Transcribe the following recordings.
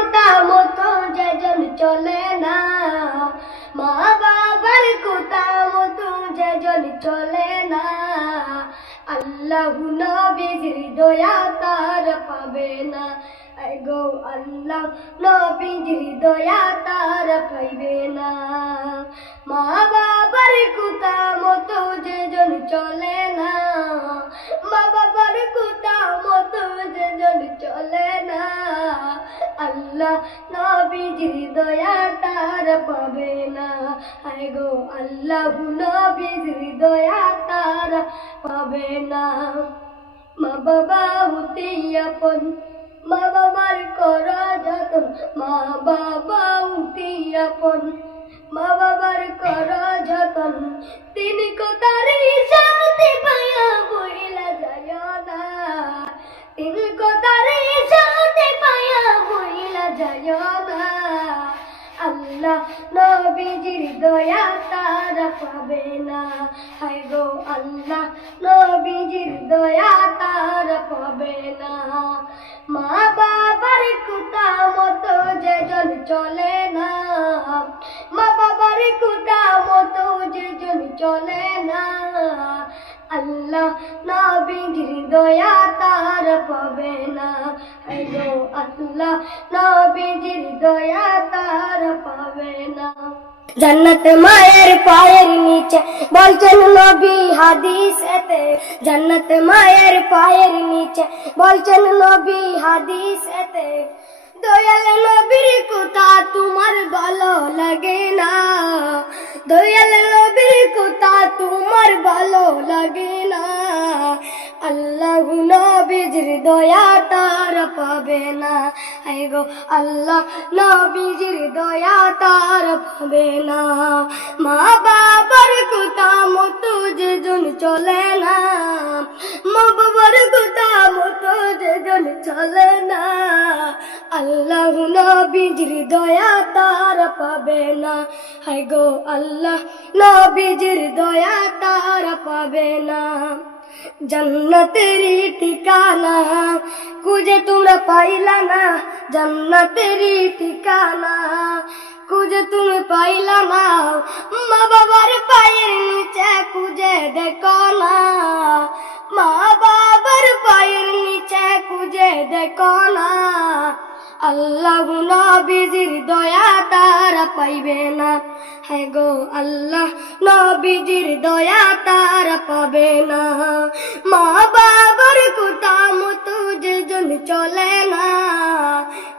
কোথা মতো যেজন চলে না। মা বাবার কোথা মতো যেজন চলে না। আল্লাহ নবীর দয়া তার পাবে না। গো আল্লাহ নবীর দয়া তার পাইবে না। মা বাবার কোথা মতো যেজন চলে না। মা বাবার কোথা মতো যেজন চলে না। আল্লাহ নবীজির দয়া তার পাবে না। আই গো আল্লাহ নবীজির দয়া তার পাবে না। মা বাবা হতে আপন, মা বাবার করা যতন। মা বাবা হতে আপন, মা বাবার করা যতন। তিনি কোতারি আল্লাহ নবীজির দয়া তারা পাবে না। হায় গো আল্লাহ নবীজির দয়া তারা পাবে না। মা বাবার কুতা মতো যে যেজন চলে না। মা বাবার কুতা মতো যে যেজন চলে না। আল্লাহ নবীজির দয়া তার পাবে না। হ্যালো আল্লাহ নবীজির দয়া তার না জান্নাত মায়ের পায়ের নিচে বলছেন নবী হাদিসেতে, জন্নত মায়ের পায়ের নিচে বলছেন নবী হাদিসেতে, দয়াল নবীর কথা তোমার ভালো লাগে না। দয়াল নবীর কথা তোমার ভালো লাগে না। আল্লাহ নবীজির দয়া তার পাবে না। আই গো আল্লাহ, নবীজির দয়া তার পাবে না। মা বাবার কথা মতো যেজন চলে না। মা বাবার কথা মতো যেজন চলে না। আল্লাহ, নবীজির দয়া তার পাবে না। হাই গো আল্লাহ, নবীজির দয়া তার পাবে না। জান্নাতেরই ঠিকানা খুঁজে তোমরা পাইলা না জান্নাতেরই ঠিকানা খুঁজে তুমি পাইলা না মা বাবার পায়ের নিচে খুঁজে দেখো না মা বাবার পায়ের নিচে খুঁজে দেখো না আল্লাহ নবীজির দয়া তারা পাইবে না। হ্যাঁ গো, আল্লাহ নবীজির দয়া তারা পাবে না। মা বাবার কোথা মতো যেজন চলে না।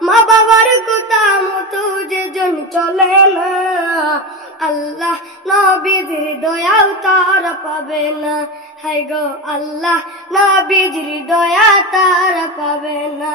মা বাবার কোথা মতো যেজন চলে না। আল্লাহ নবীজির দয়াও তারা পাবে না। হাই গো, আল্লাহ নবীজির দয়া তারা পাবে না।